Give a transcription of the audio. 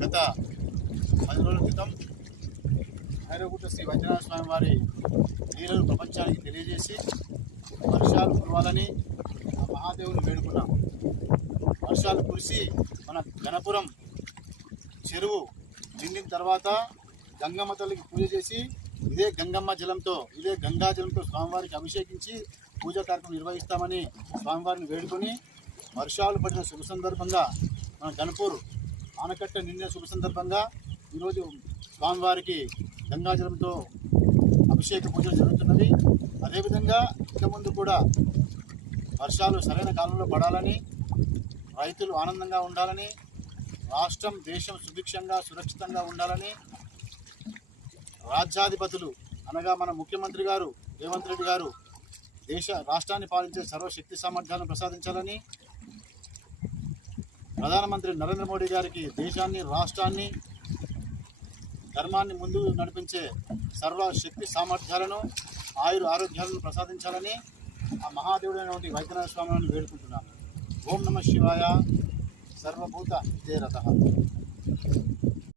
గత 10 రోజుల క్రితం హైరగుట్ట శ్రీ వైద్యనాథ స్వామి వారి లీలలు ప్రపంచానికి తెలియజేసి వర్షాలు కురవాలని ఆ మహాదేవుని వేడుకున్నాం. వర్షాలు కురిసి మన గణపురం చెరువు నిండిన తర్వాత గంగమ్మ తల్లికి పూజ చేసి ఇదే గంగమ్మ జలంతో ఇదే గంగా జలంతో స్వామివారికి అభిషేకించి పూజా కార్యక్రమం నిర్వహిస్తామని స్వామివారిని వేడుకొని వర్షాలు పడిన శుభ సందర్భంగా మన గణపూర్ ఆనకట్ట నిండిన శుభ సందర్భంగా ఈరోజు స్వామివారికి గంగాజలంతో అభిషేక పూజలు జరుగుతున్నవి. అదేవిధంగా ఇక ముందు కూడా వర్షాలు సరైన కాలంలో పడాలని, రైతులు ఆనందంగా ఉండాలని, రాష్ట్రం దేశం సుభిక్షంగా సురక్షితంగా ఉండాలని, రాజ్యాధిపతులు అనగా మన ముఖ్యమంత్రి గారు రేవంత్ రెడ్డి గారు రాష్ట్రాన్ని పాలించే సర్వశక్తి సామర్థ్యాలను ప్రసాదించాలని, ప్రధానమంత్రి నరేంద్ర మోడీ గారికి దేశాన్ని, రాష్ట్రాన్ని, ధర్మాన్ని ముందుకు నడిపించే సర్వశక్తి సామర్థ్యాలను, ఆరోగ్యాలను ప్రసాదించాలని ఆ మహాదేవుడైనటువంటి వైద్యనాథ స్వామిని వేడుకుంటున్నాను. ఓం నమః శివాయ. సర్వభూత విజయరథ.